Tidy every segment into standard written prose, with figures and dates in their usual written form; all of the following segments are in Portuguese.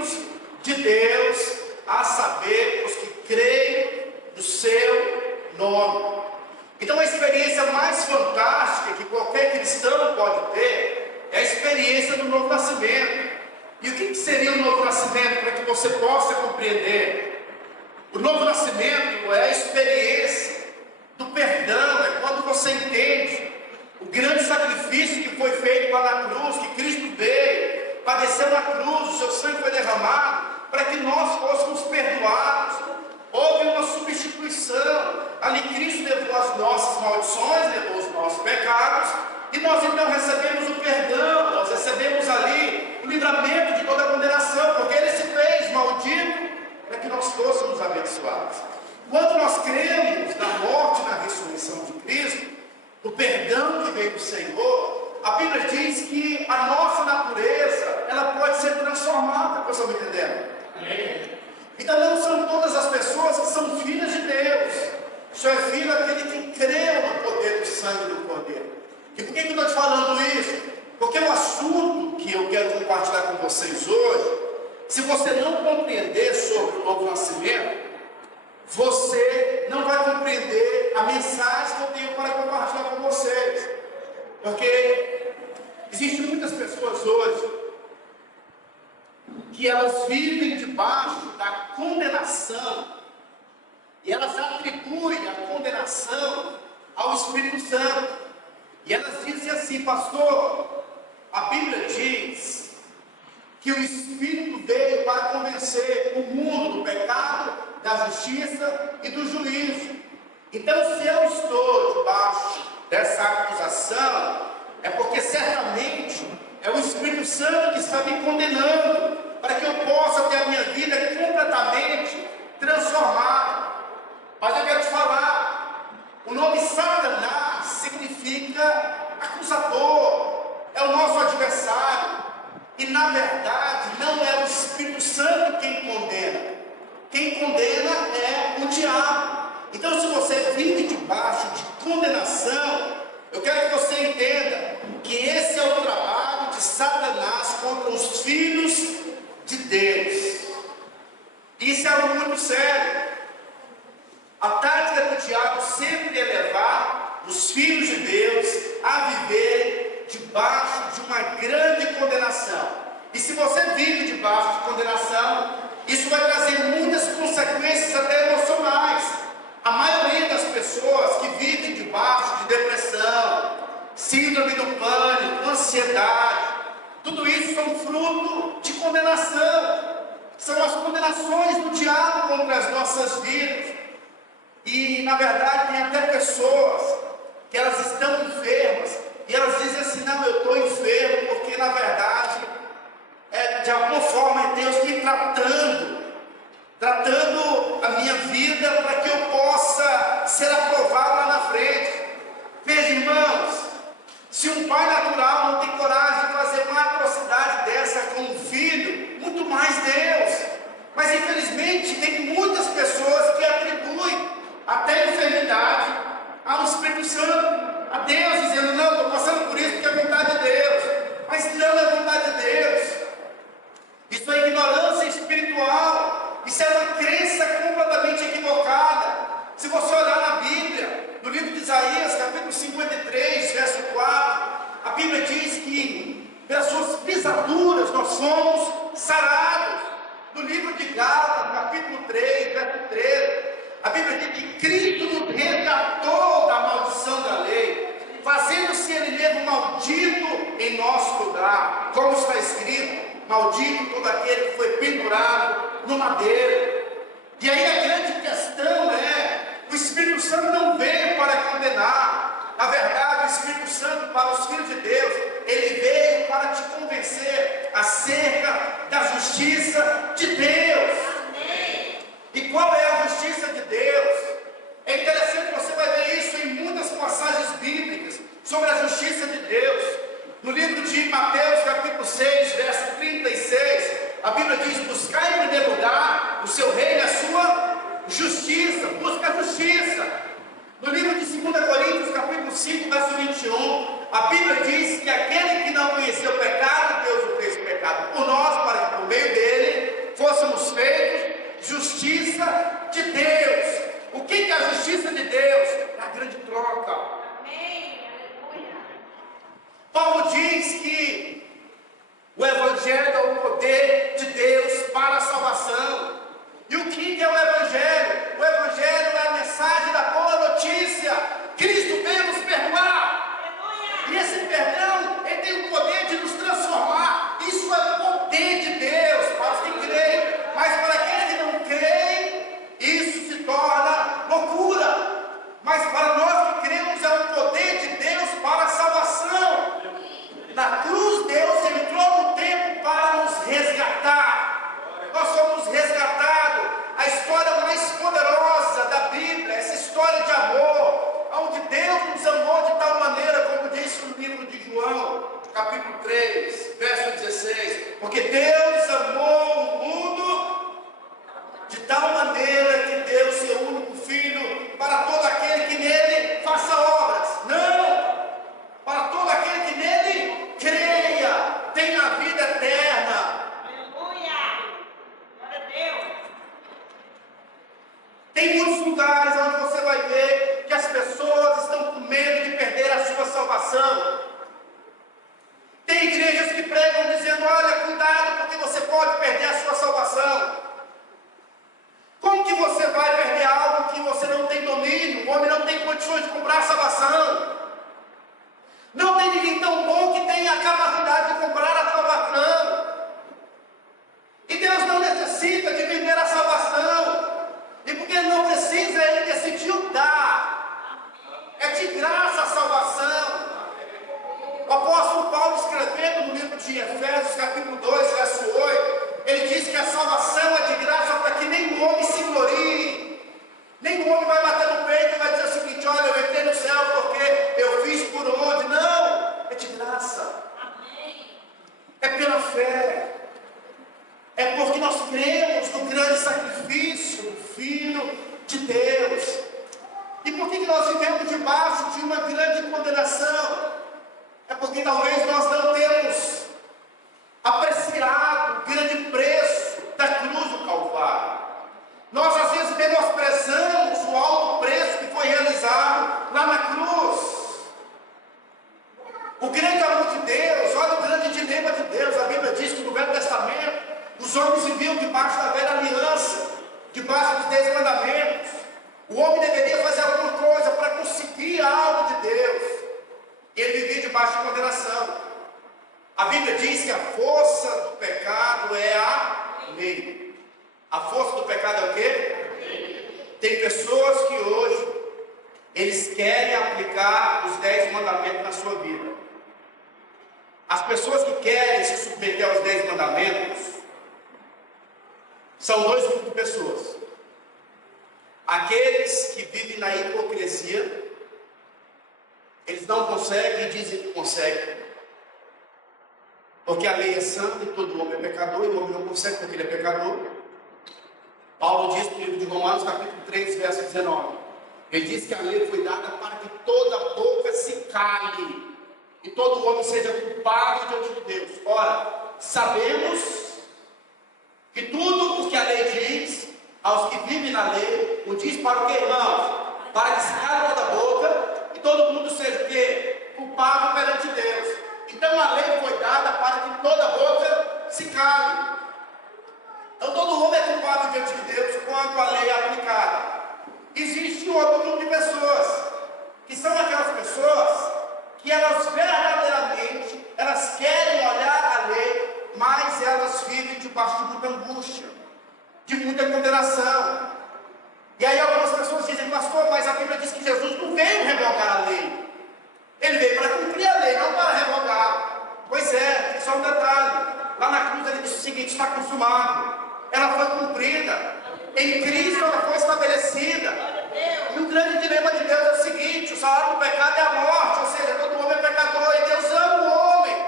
filhos de Deus, a saber, os que creem no seu nome. Então a experiência mais fantástica que qualquer cristão pode ter é a experiência do novo nascimento. E o que seria o novo nascimento, para que você possa compreender? O novo nascimento é a experiência do perdão, é quando você entende o grande sacrifício que foi feito lá na cruz, que Cristo veio, padeceu na cruz, o seu sangue foi derramado, para que nós fôssemos perdoados. Houve uma substituição, ali Cristo levou as nossas maldições, levou os nossos pecados, e nós então recebemos o perdão, nós recebemos ali o livramento de toda a condenação, porque Ele se fez maldito, para que nós fôssemos abençoados. Quando nós cremos na morte e na ressurreição de Cristo, o perdão que veio do Senhor, a Bíblia diz que a nossa natureza, ela pode ser transformada, vocês estão me entendendo? Amém. Então não são todas as pessoas que são filhas de Deus. Só é filho aquele que creu no poder do sangue do Cordeiro. E por que eu estou te falando isso? Porque o assunto que eu quero compartilhar com vocês hoje, se você não compreender sobre o novo nascimento, você não vai compreender a mensagem que eu tenho para compartilhar com vocês. Porque existem muitas pessoas hoje que elas vivem debaixo da condenação e elas atribuem a condenação ao Espírito Santo. E elas dizem assim: pastor, a Bíblia diz que o Espírito veio para convencer o mundo do pecado, da justiça e do juízo. Então, se eu estou debaixo dessa acusação, é porque certamente é o Espírito Santo que está me condenando, para que eu possa ter a minha vida completamente transformada. Mas eu quero te falar, o nome Satanás significa acusador, é o nosso adversário. E na verdade não é o Espírito Santo quem condena. Quem condena é o diabo. Então, se você vive debaixo de condenação, eu quero que você entenda que esse é o trabalho de Satanás contra os filhos de Deus. Isso é algo muito sério. A tática do diabo sempre é levar os filhos de Deus a viver debaixo de uma grande condenação. E se você vive debaixo de condenação, isso vai trazer muitas consequências até emocionais. A maioria das pessoas que vivem debaixo de depressão, síndrome do pânico, ansiedade, tudo isso são fruto de condenação. São as condenações do diabo contra as nossas vidas. E na verdade tem até pessoas que elas estão enfermas e elas dizem assim: não, eu estou enfermo porque na verdade de alguma forma é Deus que tratando a minha vida para que eu possa ser aprovado lá na frente. Veja, irmãos, se um pai natural não tem coragem de fazer uma atrocidade dessa com um filho, muito mais Deus. Mas infelizmente tem muitas pessoas que atribuem até enfermidade ao Espírito Santo, a Deus, dizendo: não, estou passando por isso porque é vontade de Deus. Mas não é vontade de Deus. Isso é ignorância espiritual. Isso é uma crença completamente equivocada. Se você olhar na Bíblia, no livro de Isaías, capítulo 53, verso 4, a Bíblia diz que pelas suas pisaduras nós fomos sarados. No livro de Gálatas, capítulo 3, verso 13, a Bíblia diz que Cristo nos resgatou da maldição da lei, fazendo-se Ele mesmo maldito em nosso lugar, como está escrito: maldito todo aquele que foi pendurado no madeiro. E aí a grande questão é: o Espírito Santo não veio para condenar. Na verdade, o Espírito Santo, para os filhos de Deus, ele veio para te convencer acerca da justiça de Deus. Amém. E qual é a justiça de Deus? É interessante, você vai ver isso em muitas passagens bíblicas sobre a justiça de Deus. No livro de Mateus, capítulo 6, verso 36, a Bíblia diz: buscar em primeiro lugar o seu reino e a sua justiça. Busca a justiça. No livro de 2 Coríntios, capítulo 5, verso 21, a Bíblia diz que aquele que não conheceu o pecado, Deus o fez pecado por nós, poder de Deus para os que creem, mas para aqueles que não creem, isso se torna loucura. Mas para nós que cremos, é o poder de Deus para a salvação. Na cruz, Deus entrou no tempo para nos resgatar. Nós somos resgatados. A história mais poderosa da Bíblia, essa história de amor, onde Deus nos amou de tal maneira, como diz no livro de João, capítulo 3, verso 16, porque Deus amou o mundo de tal maneira que deu seu único Filho para todo aquele que nele faça obras. Não! Para todo aquele que nele creia, tenha a vida eterna. Aleluia! Glória a Deus! Tem muitos lugares onde você vai ver que as pessoas estão com medo de perder a sua salvação. Tem igrejas que pregam dizendo: olha, cuidado, porque você pode perder a sua salvação. Como que você vai perder algo que você não tem domínio? O homem não tem condições de comprar a salvação. Não tem ninguém tão bom que tenha a capacidade de comprar a salvação. E Deus não necessita de vender a salvação. E porque Ele não precisa, Ele decidiu dar. É de graça a salvação. O apóstolo Paulo, escrevendo no livro de Efésios, capítulo 2, verso 8, ele diz que a salvação é de graça para que nenhum homem se glorie. Nenhum homem vai bater no peito e vai dizer o seguinte: olha, eu entrei no céu porque eu fiz por onde. Não, é de graça. É pela fé. É porque nós cremos no grande sacrifício do Filho de Deus. E por que nós vivemos debaixo de uma grande condenação? É porque talvez nós não temos apreciado o grande preço da cruz do Calvário. Nós às vezes menosprezamos o alto preço que foi realizado lá na cruz. O grande amor de Deus, olha o grande dilema de Deus. A Bíblia diz que no Velho Testamento os homens viviam debaixo da velha aliança, debaixo dos 10 mandamentos. O homem deveria fazer alguma coisa para conseguir algo de Deus. Ele vivia debaixo de condenação. A Bíblia diz que a força do pecado é a lei. A força do pecado é o quê? Tem pessoas que hoje eles querem aplicar os 10 mandamentos na sua vida. As pessoas que querem se submeter aos 10 mandamentos são dois grupos de pessoas. Aqueles que vivem na hipocrisia, eles não conseguem e dizem que conseguem, porque a lei é santa e todo homem é pecador, e o homem não consegue porque ele é pecador. Paulo diz no livro de Romanos, capítulo 3, verso 19, ele diz que a lei foi dada para que toda boca se cale e todo homem seja culpado diante de Deus. Ora, sabemos que tudo o que a lei diz aos que vivem na lei, o diz para o que, irmãos? Para que se cale toda a boca e todo mundo seja o quê? Culpado perante Deus. Então a lei foi dada para que toda a boca se cale. Então todo homem é culpado diante de Deus quando a lei é aplicada. Existe um outro grupo de pessoas, que são aquelas pessoas que elas verdadeiramente, elas querem olhar a lei, mas elas vivem debaixo de muita angústia, de muita condenação. E aí algumas pessoas dizem: pastor, mas a Bíblia diz que Jesus não veio revogar a lei. Ele veio para cumprir a lei, não para revogar. Pois é, só um detalhe. Lá na cruz ele disse o seguinte: está consumado. Ela foi cumprida. Em Cristo ela foi estabelecida. E o grande dilema de Deus é o seguinte: o salário do pecado é a morte, ou seja, todo homem é pecador, e Deus ama o homem.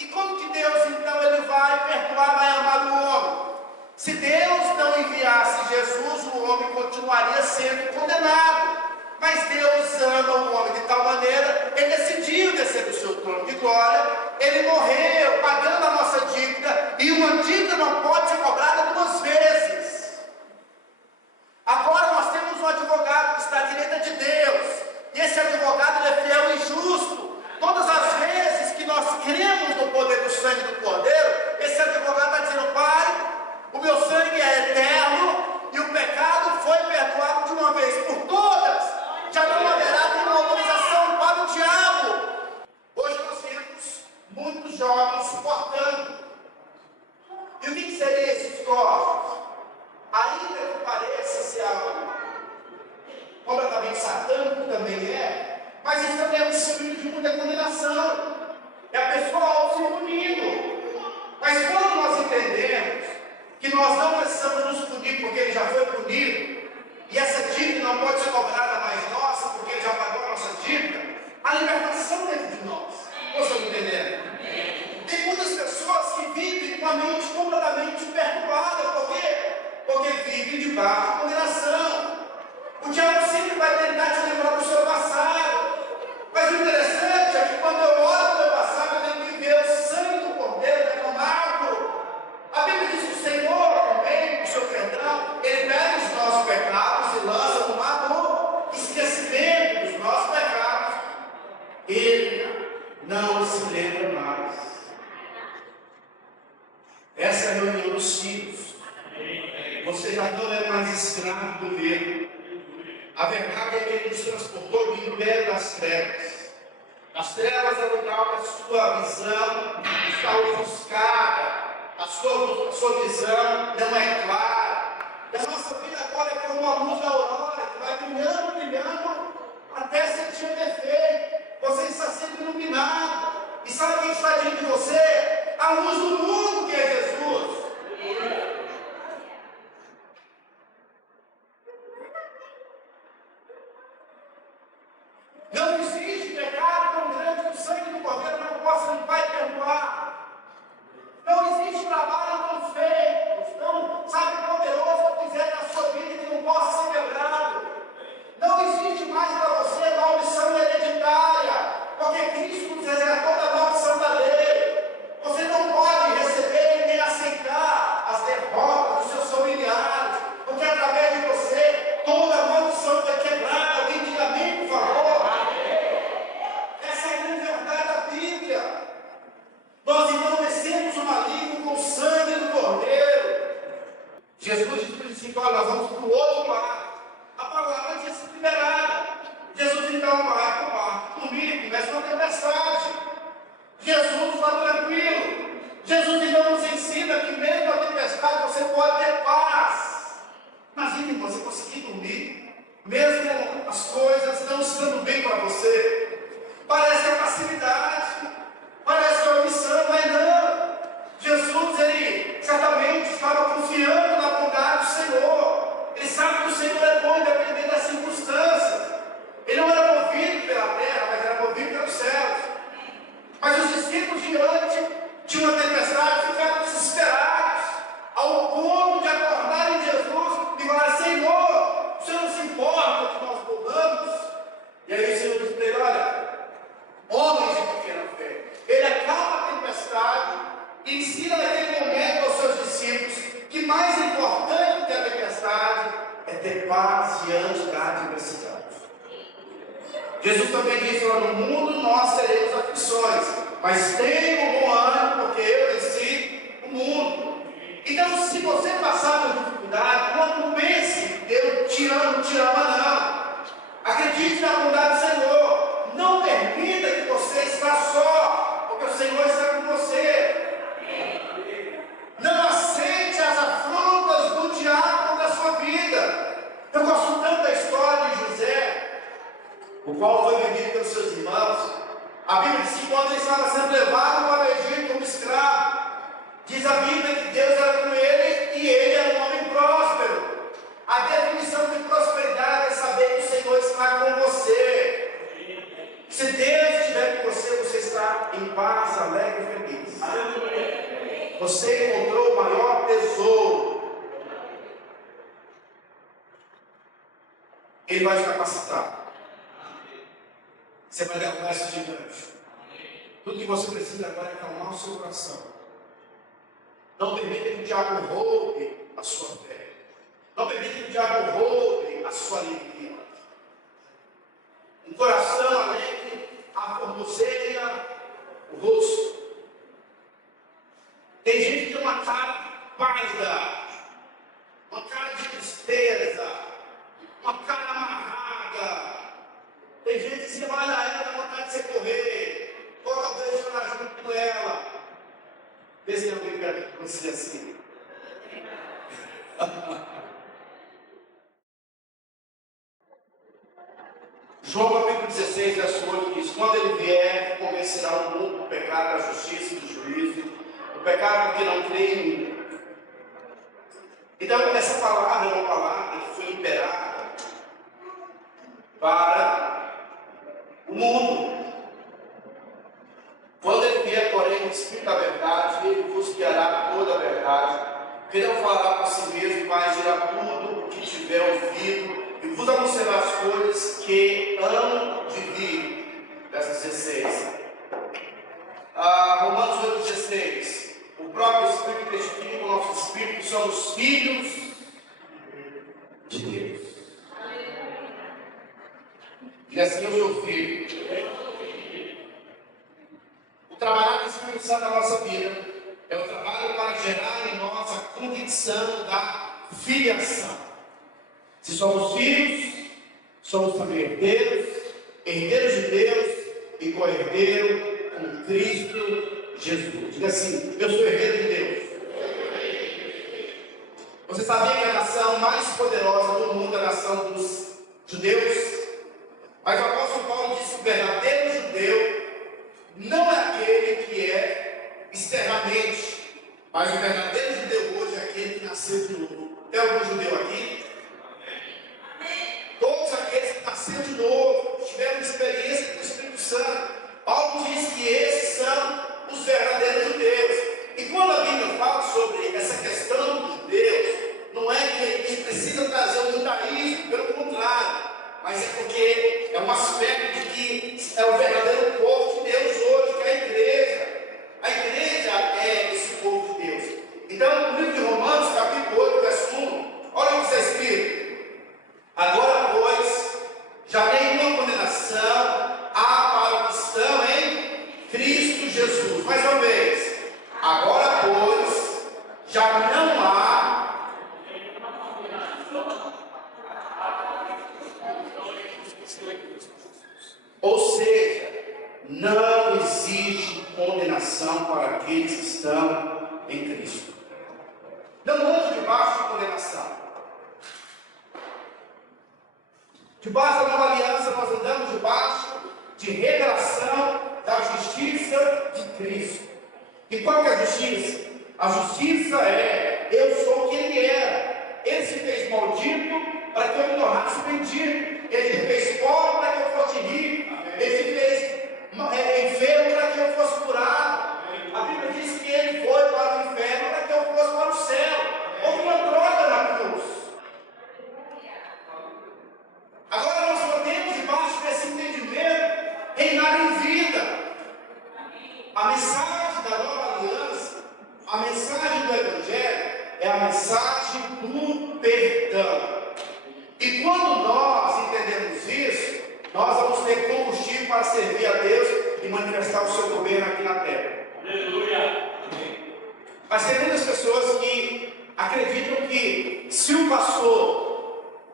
E como que Deus então ele vai perdoar, vai amar o homem? Se Deus não enviasse Jesus, o homem continuaria sendo condenado. Mas Deus ama o homem de tal maneira, ele decidiu descer do seu trono de glória, ele morreu pagando a nossa dívida, e uma dívida não pode ser cobrada duas vezes. Agora nós temos um advogado que está à direita de Deus, e esse advogado ele é fiel e justo. Todas as vezes que nós cremos no poder do sangue do Cordeiro, esse advogado está dizendo: Pai, o meu sangue é eterno, e o pecado foi perdoado de uma vez por todas. Já não haverá nenhuma autorização para o diabo. Hoje nós temos muitos jovens portando E o que seria esses corpos? Ainda que pareça ser algo completamente satânico, também mas isso também é um símbolo de muita condenação. É a pessoa ao ser punido. Mas quando nós entendemos que nós não precisamos nos punir porque ele já foi punido, e essa dívida não pode ser cobrada mais nossa porque ele já pagou a nossa dívida, a libertação dentro de nós. Vocês estão entendendo? Tem muitas pessoas que vivem com a mente completamente perturbada. Por quê? Porque vivem debaixo de condenação. O diabo sempre vai tentar te lembrar do seu passado. Mas o interessante é que quando eu olho para o meu passado, eu tenho que ver o sangue do Cordeiro derramado. A Bíblia diz que o Senhor, também, o seu perdão, ele pega os nossos pecados e lança no mar do esquecimento dos nossos pecados. Ele não se lembra mais. Essa é a reunião dos filhos. Você já não é mais escravo do medo. A verdade é que ele nos transportou do império das trevas. As trevas é o lugar que a sua visão está ofuscada. A sua visão não é clara. E a nossa vida agora é como uma luz da aurora, que vai brilhando, brilhando, até ser dia perfeito. Você está sendo iluminado. E sabe quem está diante de você? A luz do mundo, que é Jesus. Não existe pecado tão grande que o sangue do Cordeiro não possa limpar e perdoar. Não existe trabalho tão feito, tão poderoso que fizer na sua vida que não possa ser quebrado. Não existe mais para você maldição hereditária, porque Cristo nos resgatou da maldição da lei. Você não pode receber e nem aceitar as derrotas dos seus familiares, porque através de você toda a maldição foi quebrada. Alguém diga amém, por favor. Essa é a grande verdade da Bíblia. Nós então vencemos o maligno com o sangue do Cordeiro. Jesus disse assim: olha, nós vamos para o outro lado. A palavra tinha sido liberada. Jesus então vai para o barco comigo, começa uma tempestade. Jesus está tranquilo. Jesus então nos ensina que mesmo na tempestade você pode ter paz. Imagine você conseguir dormir, mesmo as coisas não estando bem para você. Parece que é passividade, parece que é omissão, mas não. Jesus, ele certamente estava confiando na bondade do Senhor. Ele sabe que o Senhor é bom, independente das circunstâncias. Ele não era movido pela terra, mas era movido pelos céus. Mas os discípulos, diante de uma tempestade, ficaram desesperados, ao ponto de acordarem Jesus e falar: Senhor, o Senhor não se importa que nós morramos? E aí o Senhor diz para ele: olha, homens de pequena fé. Ele acalma a tempestade e ensina naquele momento aos seus discípulos que mais importante que a tempestade é ter paz diante da adversidade. Jesus também disse: no mundo nós teremos aflições, mas tenha um bom ânimo, porque eu venci o mundo. Então, se você passar por dificuldade, não pense que Deus te ama, não. Acredite na bondade do Senhor. Não permita que você está só, porque o Senhor está com você. Não aceite as afrontas do diabo contra a sua vida. Eu gosto tanto da história de José, o qual foi vendido pelos seus irmãos. A Bíblia diz que quando ele estava sendo levado para o Egito como escravo, diz a Bíblia que Deus era com ele e ele era um homem próspero. A definição de prosperidade é saber que o Senhor está com você. Se Deus estiver com você, você está em paz, alegre e feliz. Você encontrou o maior tesouro. Ele vai te capacitar. Você vai derrubar esse gigante. Tudo que você precisa agora é acalmar o seu coração. Não permita que o diabo roube a sua fé. Não permita que o diabo roube a sua alegria. Um coração alegre aformoseia o rosto. Tem gente que tem uma cara pálida, uma cara de tristeza, uma cara amarrada. Tem gente que se olha ela, dá vontade de você correr, toda vez chorar junto com ela. Vê se tem alguém que precisa assim. João capítulo 16, verso 8 diz: quando ele vier, convencerá o mundo do pecado, da justiça e do juízo. O pecado porque não crê em mim. Então, essa palavra é uma palavra que foi liberada para o mundo. Quando ele vier, porém, o Espírito da verdade, ele vos guiará toda a verdade. Porque ele não falará por si mesmo, mas dirá tudo o que tiver ouvido e vos anunciará as coisas que hão de vir. Verso 16. Romanos 8,16. O próprio Espírito testifica com o nosso Espírito que somos filhos de Deus. E assim eu sou filho. O trabalho do Espírito Santo na nossa vida é o trabalho para gerar em nós a convicção da filiação. Se somos filhos, somos também herdeiros, herdeiros de Deus e co-herdeiro com Cristo Jesus. Diga assim: eu sou herdeiro de Deus. Você sabia que a nação mais poderosa do mundo é a nação dos judeus? Mas o apóstolo Paulo disse que o verdadeiro judeu não é aquele que é externamente, mas o verdadeiro judeu hoje é aquele que nasceu de novo. Tem algum judeu aqui? Todos aqueles que nasceram de novo, tiveram experiência com o Espírito Santo. Paulo diz que esses são os verdadeiros judeus. E quando a Bíblia fala sobre essa questão dos judeus, não é que a gente precisa trazer o judaísmo, pelo contrário, mas é porque é um aspecto de que é o verdadeiro povo de Deus hoje, que é a igreja. A igreja é esse povo de Deus. Então, no livro de Romanos, capítulo 8, verso 1, olha o que está escrito. Agora, pois, já nenhuma condenação há para os que estão em Cristo Jesus. Mais uma vez. Agora, pois, já não há ou seja, não existe condenação para aqueles que estão em Cristo. Não ande debaixo de condenação. Debaixo da nova aliança, nós andamos debaixo de revelação da justiça de Cristo. E qual que é a justiça? A justiça é: eu sou o que ele era. Ele se fez maldito para que eu me tornasse bendito. Ele se fez pobre para que eu fosse rico. Ele se fez enfermo para que eu fosse curado. A Bíblia diz que ele foi para o inferno para que eu fosse para o céu. Houve uma troca na cruz. Agora nós podemos, debaixo desse entendimento, reinar em vida. A mensagem da nova aliança, a mensagem do Evangelho, é a mensagem do perdão. E quando nós entendemos isso, nós vamos ter combustível para servir a Deus e manifestar o seu governo aqui na terra. Aleluia! Mas tem muitas pessoas que acreditam que se o pastor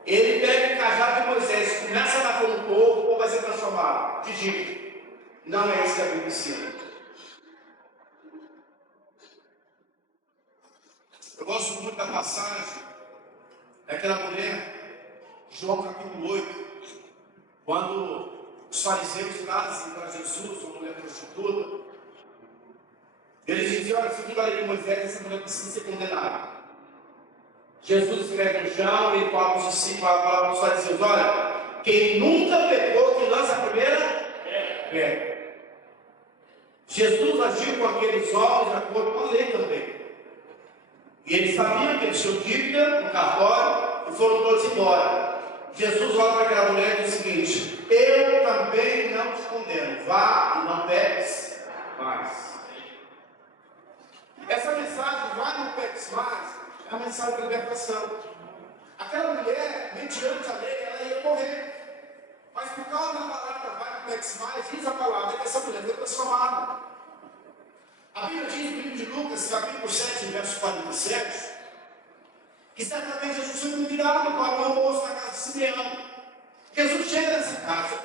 ele pega o cajado de Moisés e começa a bater no povo, o povo vai ser transformado. De jeito. Não é isso que a Bíblia ensina. Eu gosto muito da passagem daquela mulher, João capítulo 8, quando os fariseus trazem para Jesus uma mulher prostituta. Eles diziam: olha, segundo a lei de Moisés, essa mulher precisa ser condenada. Jesus escreve no chão e fala para os discípulos, para os fariseus: olha, quem nunca pecou, que lança a primeira pedra. Jesus agiu com aqueles homens de acordo com a lei também. E eles sabiam que eles tinham dívida no cartório e foram todos embora. Jesus olha para aquela mulher e diz o seguinte: eu também não te condeno, vá e não peques mais. Essa mensagem, vá e não peques mais, é a mensagem da libertação. Aquela mulher, mediante a lei, ela ia morrer. Mas por causa da palavra vá e não peques mais, diz a palavra que essa mulher foi transformada. A Bíblia diz no livro de Lucas, capítulo 7, verso 47, que certamente Jesus foi convidado para o almoço na casa de Simeão. Jesus chega nessa casa,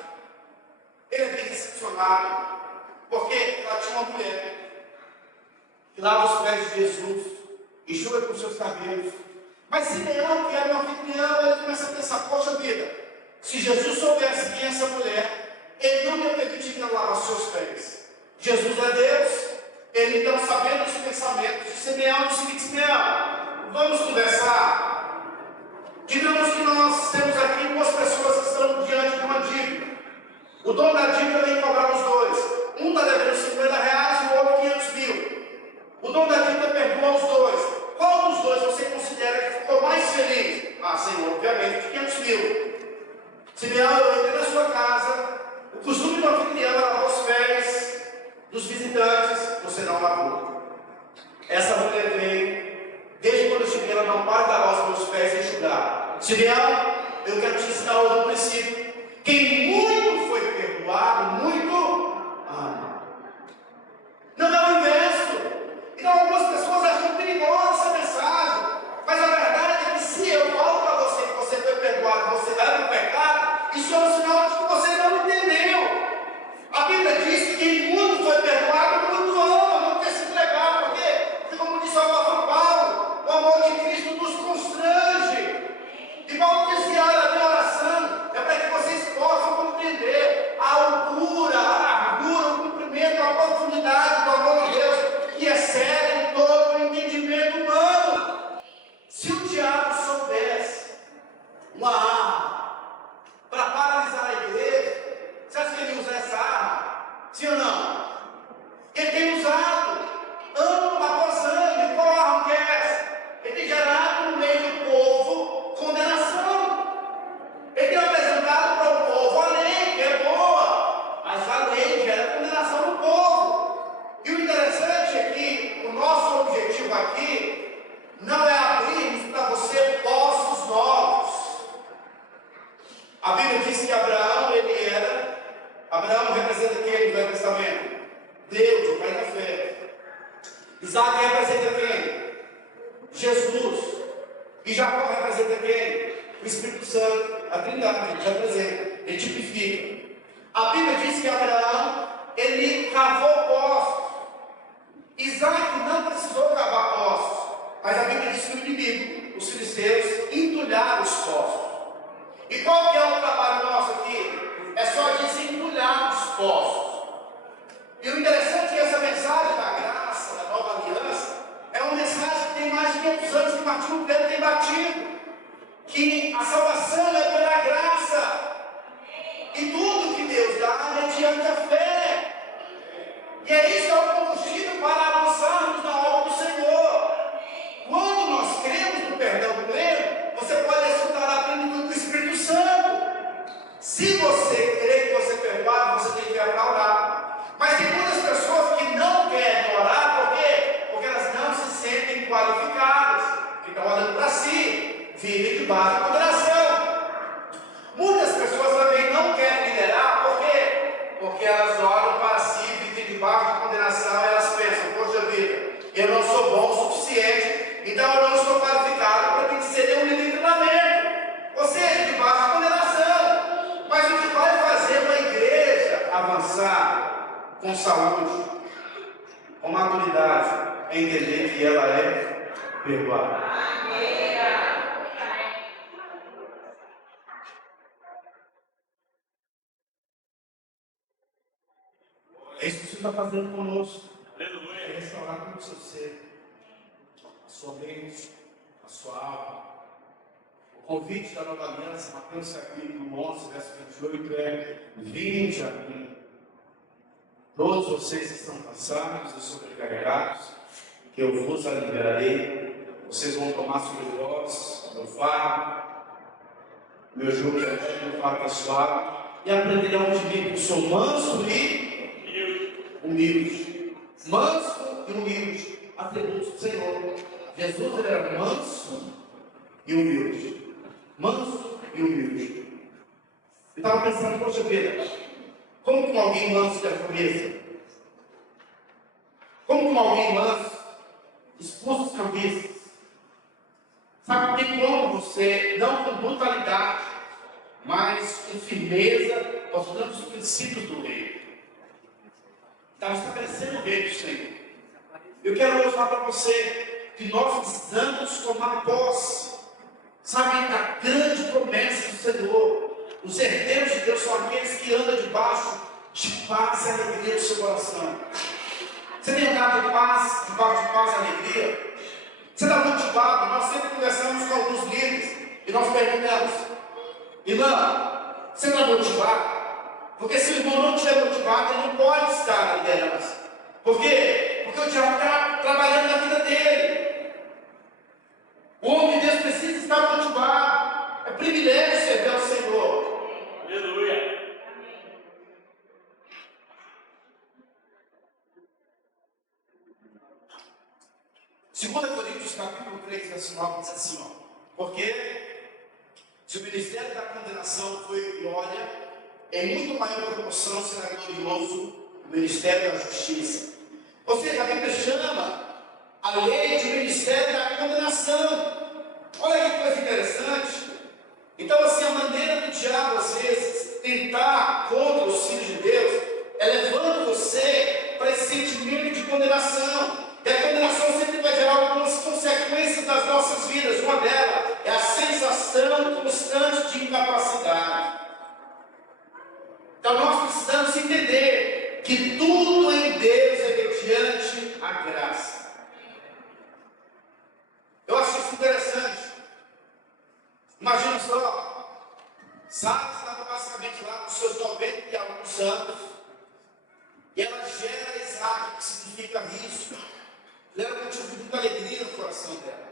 ele é bem recepcionado, porque lá tinha uma mulher que lava os pés de Jesus enxuga com os seus cabelos. Mas Simeão, que era um anfitrião, ele começa a pensar, poxa vida, se Jesus soubesse quem é essa mulher, ele não me permitiria lavar os seus pés. Jesus é Deus, ele então, sabendo os pensamentos de Simeão, disse o seguinte: Simeão, vamos conversar. Digamos que nós temos aqui duas pessoas que estão diante de uma dívida. O dono da dívida vem cobrar os dois. Um está devendo R$50 e o outro 500 mil. O dono da dívida perdoa os dois. Qual dos dois você considera que ficou mais feliz? Ah, Senhor, obviamente, de 500 mil. Simeão, eu entrei na sua casa. O costume do anfitrião era lavar os pés dos visitantes. Você não lavou. Essa mulher veio, desde quando eu cheguei, ela não para de lavar os meus pés e enxugar. Simeão, eu quero te ensinar hoje um princípio. Quem muito foi perdoado, muito ama. Não é o inverso. Então algumas pessoas acham perigosa essa mensagem. Mas a verdade é que se eu falo para você que você foi perdoado, você vai para o pecado, isso é um sinal de que você não entendeu. A Bíblia diz que quem muito foi perdoado, muito ama, não quer se entregar. Por quê? Porque como disse o apóstolo Paulo, o amor de Cristo nos constrange. E Paulo dizia, olha, a minha oração é para que vocês possam compreender a altura, a largura, o comprimento, a profundidade do amor de Deus, que excede todo o entendimento humano. Se o diabo soubesse uma arma para paralisar a igreja, você acha que ele usa essa arma? Sim ou não? Ele tem usado ano após ano. Qual arma que é essa? Ele tem gerado no meio do povo condenação. Ele tem apresentado para o povo a lei, que é boa, mas a lei gera condenação no povo. E o interessante é que o nosso objetivo aqui não é abrirmos para você poços novos. A Bíblia diz que Abraão representa quem no Velho Testamento? Deus, o Pai da fé. Isaac representa quem? Jesus. E Jacó representa quem? O Espírito Santo. A Trindade representa, ele tipifica. A Bíblia diz que Abraão, ele cavou poços. Isaac não precisou cavar poços, mas a Bíblia diz que o inimigo, os filisteus, entulharam os poços. E qual que é o trabalho nosso aqui? É só desentulhar os poços. E o interessante é que essa mensagem da graça, da nova aliança, é uma mensagem que tem mais de 500 anos que Martinho Lutero tem batido. Que a salvação é pela graça. E tudo que Deus dá é mediante a fé. E é isso que é o combustível para avançarmos na obra do Senhor. Quando nós cremos no perdão pleno, você pode desfrutar da plenitude do Espírito Santo. Se você crê que você é perdoado, você tem que ir para orar. Mas tem muitas pessoas que não querem orar, por quê? Porque elas não se sentem qualificadas, ficam olhando para si, vivem debaixo de condenação. Muitas pessoas também não querem liderar, por quê? Porque elas olham para si, vivem debaixo de condenação, e elas pensam, poxa vida, eu não sou bom o suficiente, então eu não estou qualificado para ter que ser um líder de treinamento. Ou seja, debaixo de condenação. Mas o que vai fazer uma igreja avançar com saúde, com maturidade, é entender que ela é perdoada. É isso que você está fazendo conosco. É restaurar todo o seu ser, a sua mente, a sua alma. O convite da nova aliança, Mateus capítulo 11, verso 28, é: vinde a mim, todos vocês que estão cansados e sobrecarregados, que eu vos aliviarei. Vocês vão tomar sobre vós meu fardo, meu jugo é leve, meu fardo é suave, e aprenderão de mim, que eu sou manso e humilde. Manso e humilde, atributos do Senhor. Jesus era manso e humilde. Manso e humilde. Eu estava pensando, poxa vida, como que alguém manso tem a cabeça? Como que alguém manso expulsa os cabeças? Sabe, tem como você, não com brutalidade, mas com firmeza, mostrando os princípios do reino. Estava estabelecendo o reino do Senhor. Eu quero mostrar para você que nós precisamos tomar posse, sabe, da grande promessa do Senhor. Os herdeiros de Deus são aqueles que andam debaixo de paz e alegria do seu coração. Você tem andado de paz, debaixo de paz e alegria? Você está motivado? Nós sempre conversamos com alguns líderes e nós perguntamos: irmão, você está motivado? Porque se o irmão não estiver motivado, ele não pode estar na liderança. Por quê? Porque o diabo está trabalhando na vida dele. O homem de Deus precisa estar motivado. É privilégio servir ao Senhor. Aleluia. Segunda Coríntios capítulo 3, verso 9 diz assim, ó: porque se o ministério da condenação foi glória, em muito maior proporção será glorioso o ministério da justiça. Ou seja, a Bíblia chama a lei de ministério da condenação. Olha que coisa interessante. Então, assim, a maneira do diabo, às vezes, tentar contra os filhos de Deus, é levando você para esse sentimento de condenação. E a condenação sempre vai gerar algumas consequências das nossas vidas. Uma delas é a sensação constante de incapacidade. Então nós precisamos entender que tudo em Deus é mediante a graça. Eu acho isso interessante. Imagina só, Sara estava basicamente lá com seus 90 e alguns anos, e ela gera Isaac, que significa riso. Ela era um motivo de muita alegria no coração dela.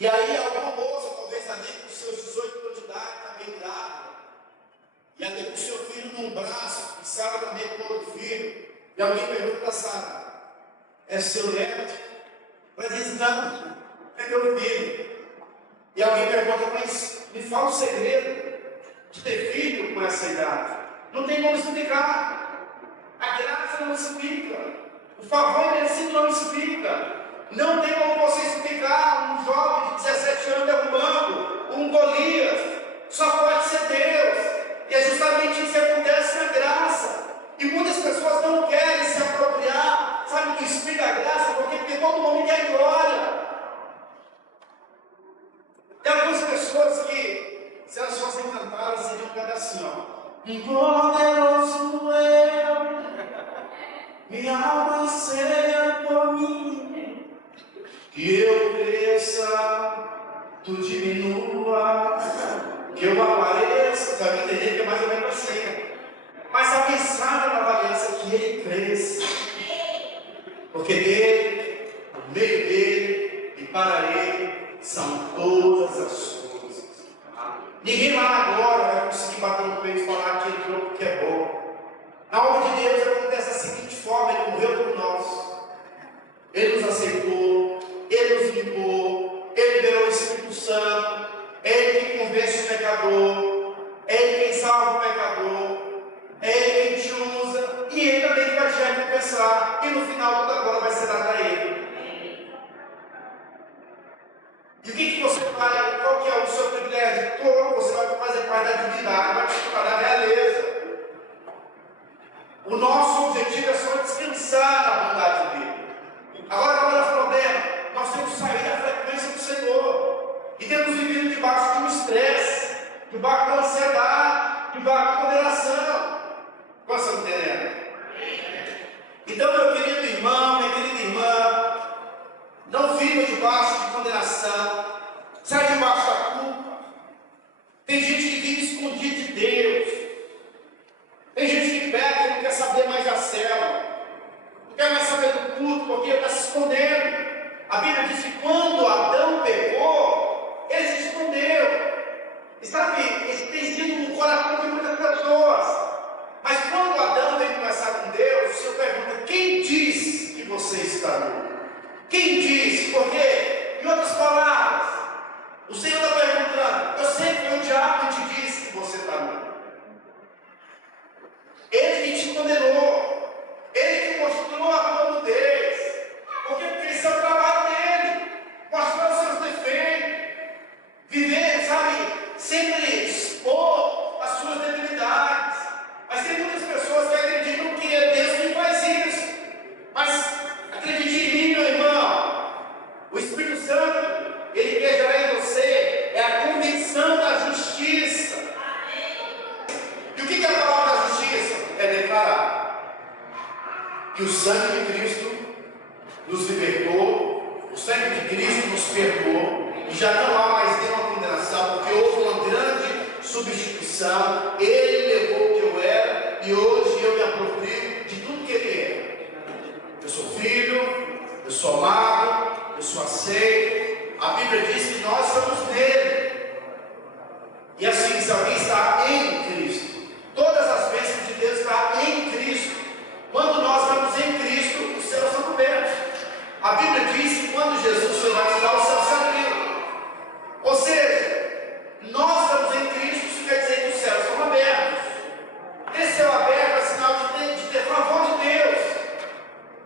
E aí alguma moça, talvez ali com seus 18 anos de idade, está meio grávida, e até com o seu filho num braço, e Sara também com outro filho, e alguém pergunta para Sara: é seu neto? Ela diz: não, é meu filho. E alguém pergunta: mas me fala o segredo de ter filho com essa idade. Não tem como explicar. A graça não explica. O favor merecido não explica. Não tem como você explicar um jovem de 17 anos derrubando um Golias. Só pode ser Deus. E é justamente isso que acontece na graça. E muitas pessoas não querem se apropriar, sabe, do Espírito da graça, porque todo mundo quer glória. Tem algumas pessoas que, se elas fossem cantar, elas iriam cantar assim, ó: poderoso eu, minha alma anseia por mim, que eu cresça, tu diminua, que eu apareça. Você vai entender que é mais ou menos assim. Mas a mensagem da Valência é que ele cresça, porque dele, por meio dele e para ele são todas as coisas. Ninguém lá na glória vai conseguir bater no peito e falar que ele entrou porque é bom. Na obra de Deus acontece da seguinte forma: ele morreu por nós, ele nos aceitou, ele nos limpou, ele liberou o Espírito Santo, ele quem convence o pecador, ele quem salva o pecador, ele quem te usa, e ele também que vai te recompensar, e no final toda a glória vai ser dada a ele. E o que você vai, qual que é o seu privilégio? Todo você vai fazer parte da divindade, vai participar da realeza. O nosso objetivo é só descansar na bondade dele. Agora, qual é o problema? Nós temos que sair da frequência do Senhor. E temos vivido debaixo de um estresse, debaixo de uma ansiedade, debaixo de condenação. Qual é o seu entendendo? Então, meu querido irmão, minha querida irmã, não viva debaixo de condenação. Sai debaixo da culpa. Tem gente que vive escondido de Deus. Tem gente que pega e não quer saber mais da célula. Não quer mais saber do culto, porque está se escondendo. A Bíblia diz que quando Adão pecou, ele se escondeu. Sabe, isso tem sido no coração de muitas pessoas. Mas quando Adão vem conversar com Deus, o Senhor pergunta: quem diz que você está nu? Quem diz? Porque, em outras palavras, o Senhor está perguntando: eu sei que o diabo te disse que você está nu. Ele que te condenou, ele que mostrou a tua nudez, porque esse é o trabalho dele, mostrar os seus defeitos, viver, sabe, sempre expor as suas debilidades. Mas tem muitas pessoas que acreditam que é Deus que faz isso. Mas acredite em mim, meu irmão, sangue de Cristo nos libertou, o sangue de Cristo nos perdoou, e já não há mais nenhuma condenação, porque houve uma grande substituição. Ele levou o que eu era, e hoje eu me aproprio de tudo que Ele é. Eu sou filho, eu sou amado, eu sou aceito. A Bíblia diz que nós estamos nele. E assim, se alguém está em Cristo, todas as bênçãos de Deus estão em Cristo. Quando nós estamos em Cristo, os céus são cobertos. A Bíblia diz que quando Jesus foi batizado, o céu se abriu. Ou seja, nós estamos em Cristo, isso quer dizer que os céus são abertos. Esse céu aberto é sinal de ter favor de Deus.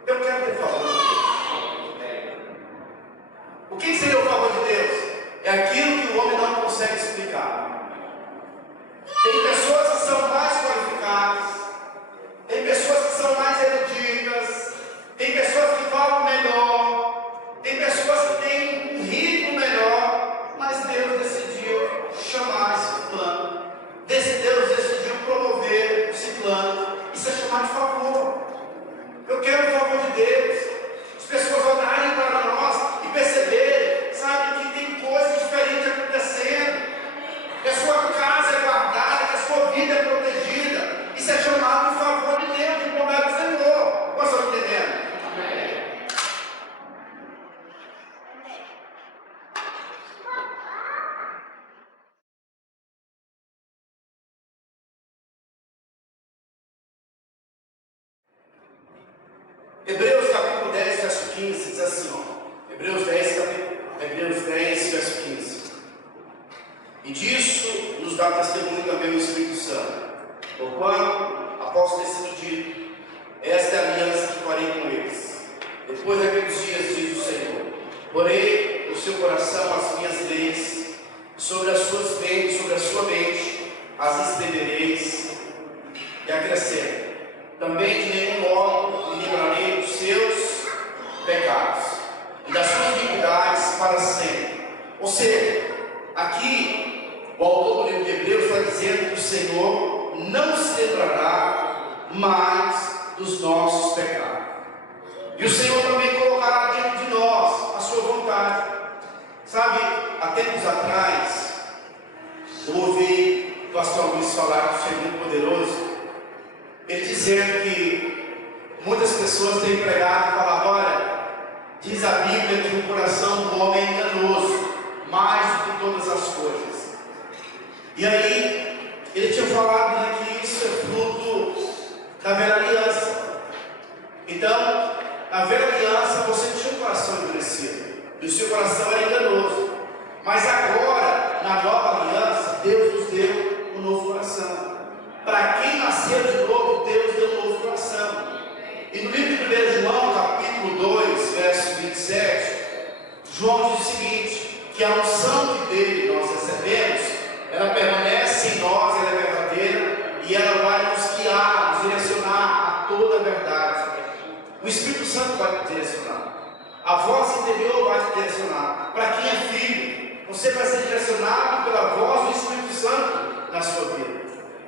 Eu quero ter favor de Deus. O que seria o favor de Deus? É aquilo que o homem não consegue explicar. Tem pessoas que são mais qualificadas, tem pessoas que são mais eruditas, tem pessoas que falam melhor, tem pessoas que têm um ritmo melhor, mas Deus decidiu chamar esse plano. Deus decidiu promover esse plano. Isso é chamar de favor. Eu quero o favor de Deus. As pessoas olharem para nós e perceberem, sabe, que tem coisas diferentes acontecendo, que a sua casa é guardada, que a sua vida é protegida. Isso é chamado de favor de Deus, de bondade do Senhor. Vocês estão entendendo? Hebreus capítulo 10, verso 15 diz assim, ó. Hebreus 10, verso 15. E disso nos dá testemunho também o Espírito Santo. Porquanto, após ter sido dito, esta é a aliança que farei com eles. Depois daqueles dias, diz o Senhor, porei no seu coração as minhas leis, sobre a sua mente as escrevereis, e acrescento, também de nenhum modo me livrarei dos seus pecados e das suas iniquidades para sempre. Ou seja, aqui o autor do livro de Hebreus está dizendo que o Senhor não se lembrará mais dos nossos pecados. E o Senhor também colocará dentro de nós a sua vontade. Sabe, há tempos atrás, eu ouvi o pastor Luiz falar que foi muito poderoso, ele dizendo que muitas pessoas têm pregado e falado, olha, diz a Bíblia que o coração do homem é enganoso, mais do que todas as coisas. E aí, ele tinha falado, né, que isso é fruto da velha aliança. Então, na velha aliança você tinha um coração endurecido, e o seu coração era enganoso. Mas agora, na nova aliança, Deus nos deu um novo coração. Para quem nasceu de novo, Deus deu um novo coração. E no livro de 1 João, capítulo 2, verso 27, João diz o seguinte, que a unção que dele nós recebemos, ela permanece em nós, ela é verdadeira, e ela vai nos guiar, nos direcionar a toda a verdade. O Espírito Santo vai te direcionar. A voz interior vai te direcionar. Para quem é filho, você vai ser direcionado pela voz do Espírito Santo na sua vida.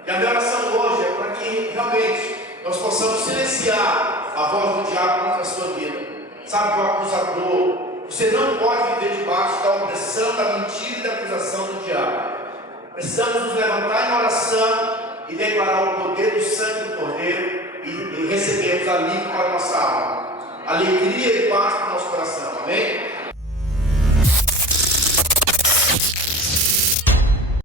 E a minha oração hoje é para que realmente nós possamos silenciar a voz do diabo contra a sua vida. Sabe, o acusador, você não pode viver debaixo da opressão, da mentira e da acusação do diabo. Precisamos nos levantar em oração e declarar o poder do sangue do Cordeiro e recebermos alívio para a nossa alma, alegria e paz para o nosso coração, amém?